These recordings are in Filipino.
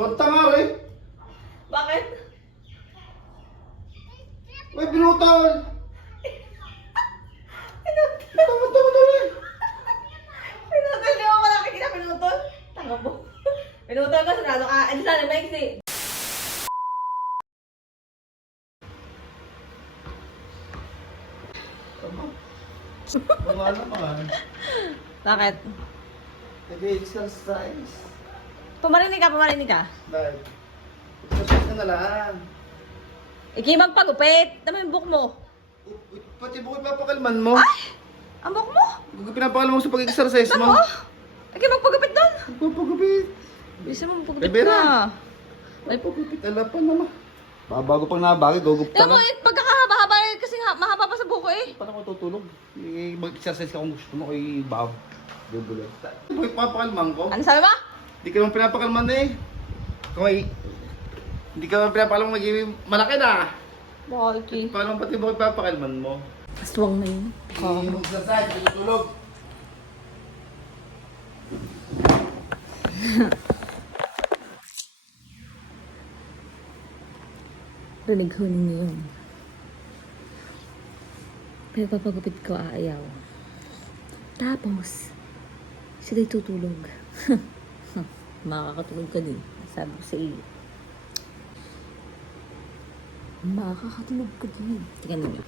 Punta nga rin. Bakit? May binutol. Tama rin. Pinutol, di mo malaki kita pinutol? Tanga mo. Pinutol ka, sarado ka. Ano sana, maiksi? Tama naman. Bakit? Nag-exercise. Pumarinig ka. Dahil, exercise ka na lang. Iki magpagupit. Tama yung book mo. Pati bukod papakalman mo. Ay! Ang book mo? Kung pinapakalman mo sa pag-exercise mo. Tama. Iki magpagupit doon. Magpapagupit. Bisa mo magpagupit Rivera. na. Magpapagupit. Ala pa naman. Bago pang nabagay, gugupta Tama mo, na. pagkakahaba-haba kasi mahaba pa sa buko eh. Paano ko tutulog? Mag-exercise ka kung gusto mo kay Bob. Bubulo. Bukod papakalman ko. Ano sabi mo? Hindi ka naman pinapakalman eh. Kung ay... Hindi ka naman pinapakalman magiging malaki na. Balki. Paano pati bukod papakalman mo? Aswang na yun. Mag-exercise, tutulog. Rinig ho ninyo yun. Pero papagupit ko aayaw. Tapos, sila'y tutulog. Makakatulog ka din. Sabi ko sa iyo. Makakatulog ka din. Tingnan ninyo.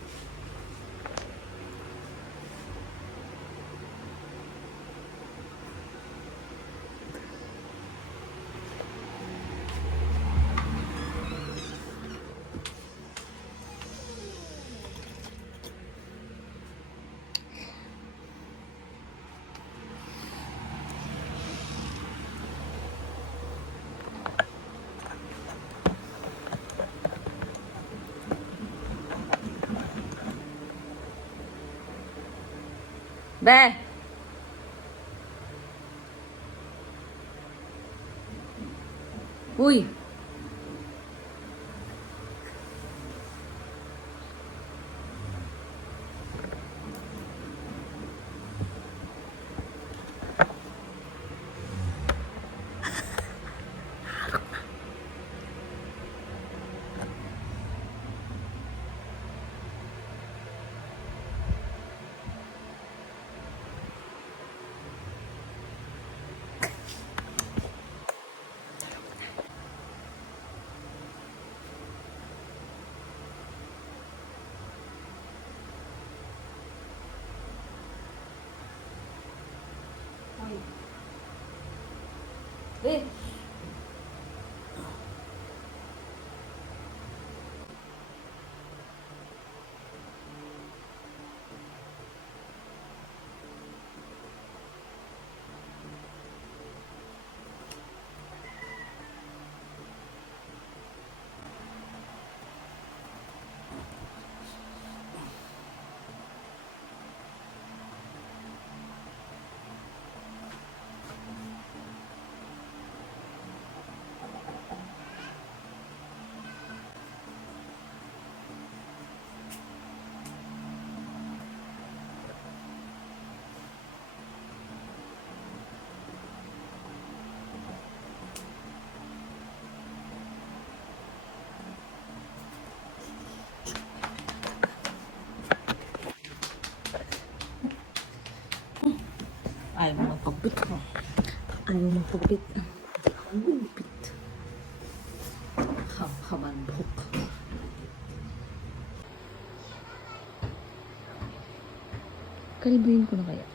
Be! Uy! Be! Ayaw mo magpagupit ko. Ayaw mo magpagupit. Ang gupit. Haman buhok. Kalbuhin ko na kaya.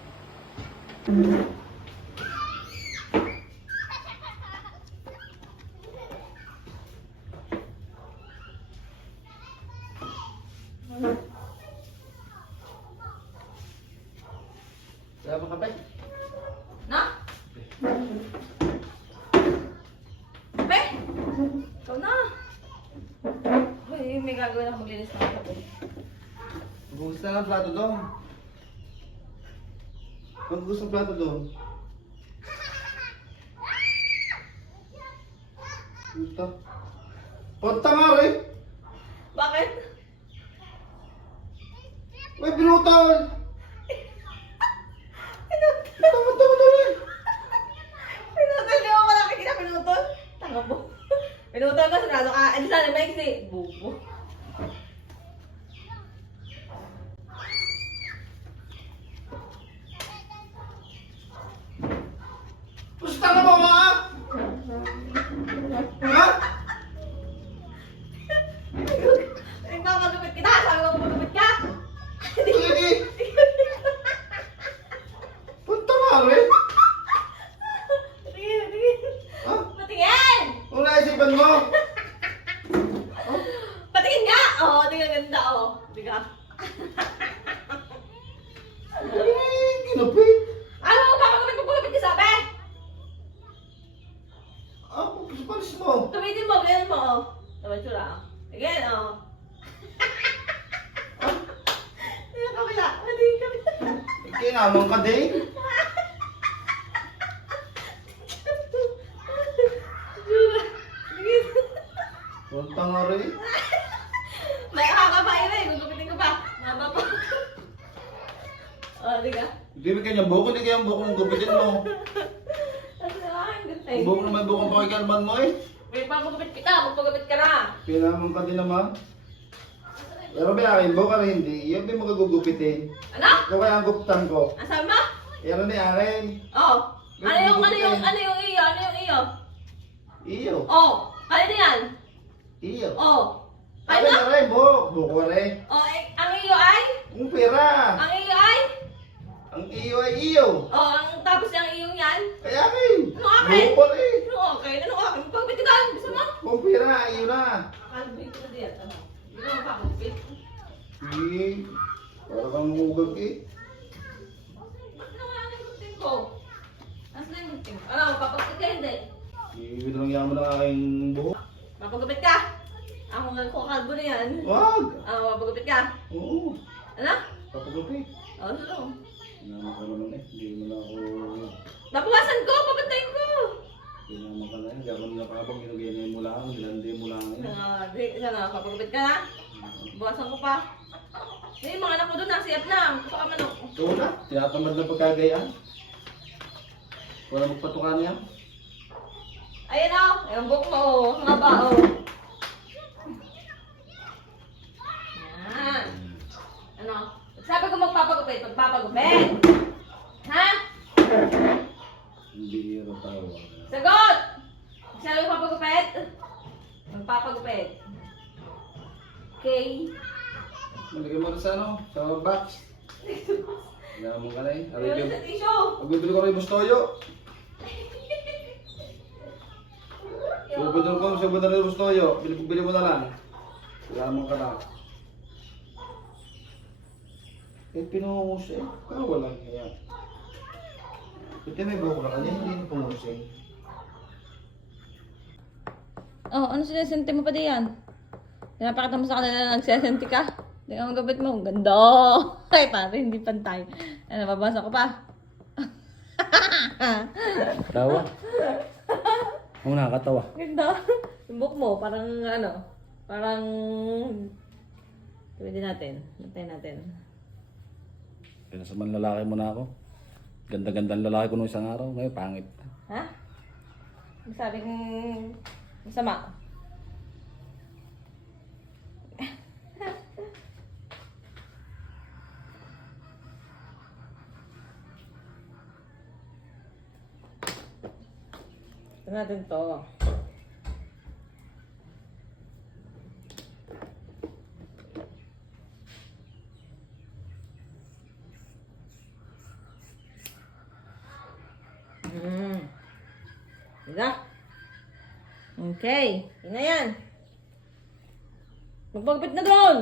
Wala bang kape? Na? Be! Ikaw na! Uy, may gagawin ako maglinis ng kape. Magugas na ng plato doon. Magugas ng plato doon. Punta. Punta nga rin. Bakit? May binutol. Tama rin. Pinutol, di mo malaki kita pinutol? Tanga mo. Pinutol ko, sarado ka. Ano sana, maiksi. Bubo. Gusto ka mo ha? Ha? Nagpapagupit kita. Sabi ko magupit ka. Sige. Punta nga rin. Tingin, tingin. Ha? Patingin! Kung naisipan mo. Patingin nga! Oo, tingnan ganda, oh. Tiga. Ay, kinupit. Ano? Papagupit ka sabi? Ah, palis mo. Tumitin mo, ganyan mo, oh. Tama tsura, oh. Again, oh. Tingnan kabila. Tingnan kabila. Kinamang ka din. Tsura. Tingin. Punta nga rin. May kakabay rin. Gugupitin ko pa. Mama pa. Oh, tiga. Hindi mo kanyang buko, hindi kayang buko mong gupitin mo. Ang buko naman buko ang pakikalman mo eh. May papagupit kita. Magpagupit ka na. Kinamang ka din naman. Pero may akin, buko rin hindi. Yan may magagugupitin. Ano? Ito kaya ang gupitan ko. Ang sabi mo? Yan ni akin. Oh. Ano yung iyo? Ano yung iyo? Iyo. Oh. Ano yan? Iyo. Oh. Akin Ano? na rin, buko. Buko rin. Oh, ang iyo ay? Kung pera. Ang iyo ay? Ang iyo ay iyo. Oh, ang tapos yung iyong yan? Kaya akin. Ano akin? Buko rin. Ano okay? Ano okay? Magpagupit ka doon. Gusto mo? Kung pera, iyo na. Kalbit ko na diyan. Ano? Hindi ko magpagupit. Sige. Para kang hugag eh. Ano nga ang gutin ko? Nasaan na yung gutin ko? Ano? Magpapagupit ka hindi? Ibig lang yaman ng aking buhok. Mapagupit ka? Ako nga ko kalbo na yan. Wag! Mapagupit ka? Oo. Ano? Papagupi. Oh, ano? Naman ka naman eh. Hindi mo na ako... Napuwasan ko! Papuntayin ko! Hindi naman ka na eh. Gano'n na kapag ginagyan mo lang. Nilandi mo lang eh. Di, sana, papagupit ka na. Buwasan ko pa. Eh, yung mga anak ko doon, nasiyap na. Gusto ka manok. Ito na. Tinatamad na pagkagayaan. Wala magpatukan niya. Ayan o. Yung buhok mo o. Ang haba o. Yan. Ano? Sabi ko magpapagupit. Magpapagupit. Ha? Hindi hiro tayo. Sagot! Sabi ko magpapagupit. Magpapagupit. Okay. Malagay mo na sa ano? Sa box. Naman ka na eh. Ayun sa tissue. Magbibili ko rin bustoyo. Subod na rin bustoyo. Bili mo na lang. Naman ka na. Eh, pinungus eh. Walang kaya. Ito may buhok na kanya, hindi na pumungus eh. Oh, ano sinesente mo pa diyan? Pinapakita mo sa kanila na nagsesente ka? Hindi ka magabit mo. Ang ganda! Ay, pare, hindi pantay. Ano, babasa ko pa. Tawa? Ako nakakatawa. Ganda. Yung book mo, parang ano, parang... Pwede natin. Natin natin. Pinasaman lalaki mo na ako. Ganda-gandang lalaki ko nung isang araw. Ngayon, pangit. Ha? Masabing... Masama. Ito natin to. Diba? Okay. Yun na yan. Magpagupit na doon.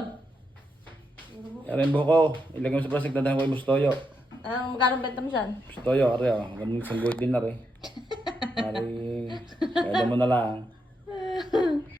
Yan yung buhok ko. Ilagay mo sa plastic, dadahan ko yung bustoyo. Ang magkano benta mo dyan? Bustoyo, ari ah. Ganun isang guhit din na rin. Ari, kaya mo na lang.